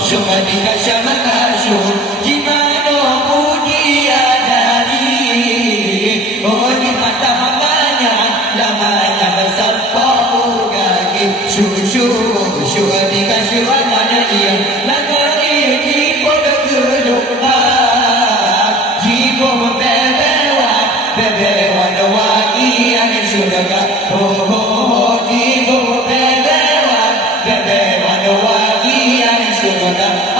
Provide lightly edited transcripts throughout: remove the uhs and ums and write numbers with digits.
syuh dikasih makasyuh gimana pudia dari oh di mata hambanya lamanya bersapau kaki syuh dikasih mana dia laga ini pada kedukaan jiwa bebewan wagi yang syurga oh jiwa bebewan wagi yang syurga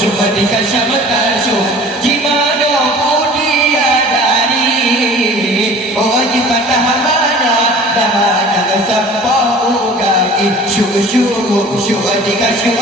syuh dikasih makasyuh gimana pudia dari oh di patah mana damanya bersapau kaki syuh dikasih